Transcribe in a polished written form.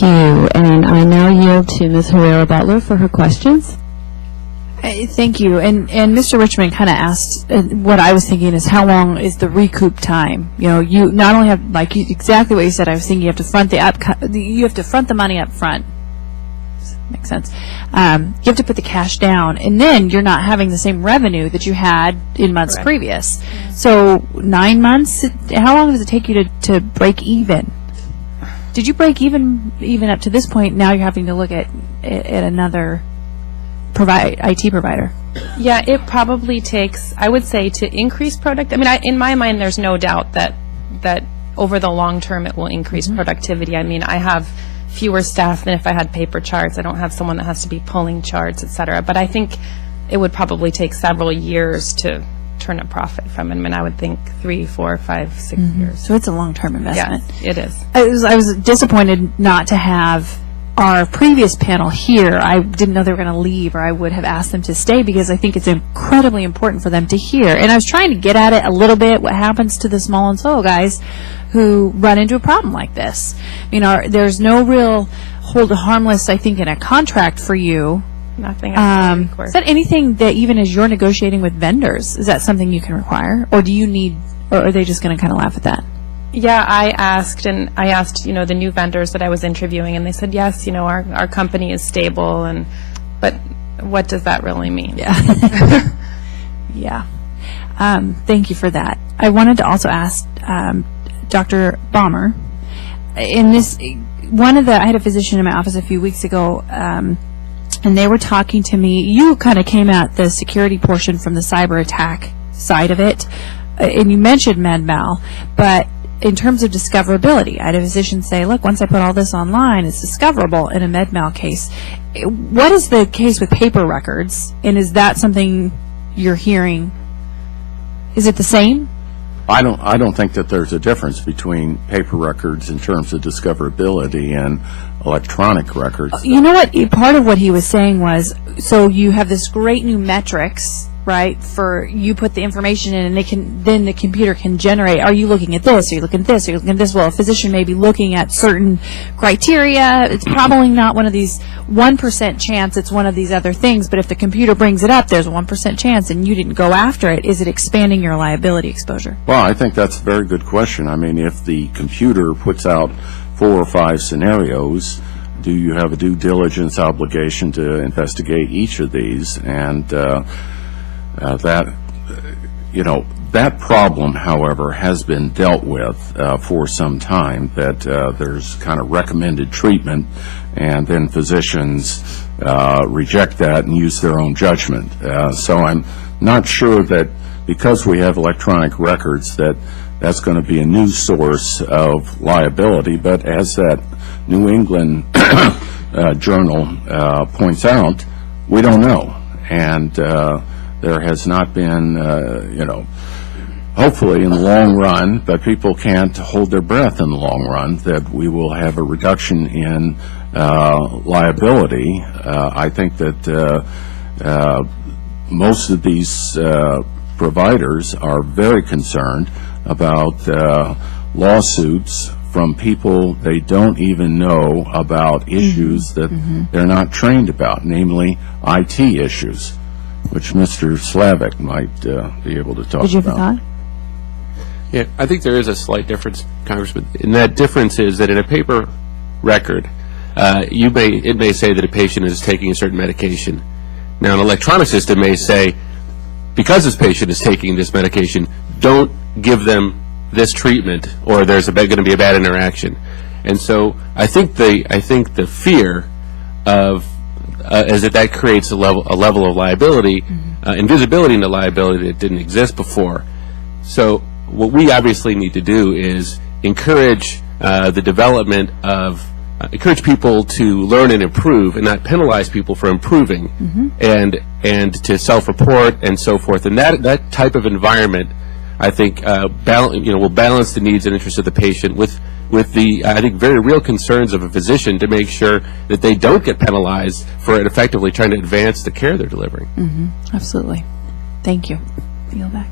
Thank you. And I now yield to Ms. Herrera Beutler for her questions. Thank you. And Mr. Richmond kind of asked what I was thinking is how long is the recoup time? You know, you not only have exactly what you said. I was thinking you have to front the money up front. Makes sense. You have to put the cash down, and then you're not having the same revenue that you had in months previous. So 9 months. How long does it take you to break even? Did you break even up to this point? Now you're having to look at another IT provider. Yeah, it probably takes, I would say, to increase in my mind, there's no doubt that over the long term it will increase productivity. I mean, I have fewer staff than if I had paper charts. I don't have someone that has to be pulling charts, et cetera. But I think it would probably take several years to turn a profit from it. I mean, I would think 3, 4, 5, 6 years. So it's a long-term investment. Yes, it is. I was disappointed not to have our previous panel here. I didn't know they were going to leave, or I would have asked them to stay, because I think it's incredibly important for them to hear. And I was trying to get at it a little bit, what happens to the small and solo guys who run into a problem like this. You know, there's no real hold harmless, I think, in a contract for you. Nothing. Is that anything that, even as you're negotiating with vendors, is that something you can require? Or do you need, or are they just going to kind of laugh at that? Yeah, I asked, the new vendors that I was interviewing, and they said, yes, our company is stable, but what does that really mean? Yeah. Yeah. Thank you for that. I wanted to also ask Dr. Baumer, I had a physician in my office a few weeks ago, and they were talking to me. You kind of came at the security portion from the cyber attack side of it, and you mentioned MedMal, but in terms of discoverability, I had a physician say, look, once I put all this online, it's discoverable in a MedMal case. What is the case with paper records, and is that something you're hearing? Is it the same? I don't think that there's a difference between paper records in terms of discoverability and electronic records. You know what? Part of what he was saying was, so you have this great new metrics, right? For you put the information in, and then the computer can generate. Are you looking at this? Are you looking at this? Are you looking at this? Well, a physician may be looking at certain criteria. It's probably not one of these 1% chance. It's one of these other things. But if the computer brings it up, there's a 1% chance, and you didn't go after it. Is it expanding your liability exposure? Well, I think that's a very good question. I mean, if the computer puts out 4 or 5 scenarios, do you have a due diligence obligation to investigate each of these? And that problem, however, has been dealt with for some time, that there's kind of recommended treatment, and then physicians reject that and use their own judgment. So I'm not sure that because we have electronic records that's going to be a new source of liability, but as that New England journal points out, we don't know. And there has not been, hopefully in the long run, but people can't hold their breath in the long run, that we will have a reduction in liability. I think that most of these providers are very concerned about lawsuits from people they don't even know about issues that they're not trained about, namely IT issues, which Mr. Slavic might be able to talk about. Did you have a thought? Yeah, I think there is a slight difference, Congressman, and that difference is that in a paper record, it may say that a patient is taking a certain medication. Now, an electronic system may say, because this patient is taking this medication, don't give them this treatment, or there's going to be a bad interaction. And so I think the fear of is that creates a level of liability, invisibility into liability that didn't exist before. So what we obviously need to do is encourage the development of encourage people to learn and improve, and not penalize people for improving, and to self-report and so forth. And that type of environment, I think, will balance the needs and interests of the patient with the, I think, very real concerns of a physician to make sure that they don't get penalized for effectively trying to advance the care they're delivering. Absolutely. Thank you. Yield back.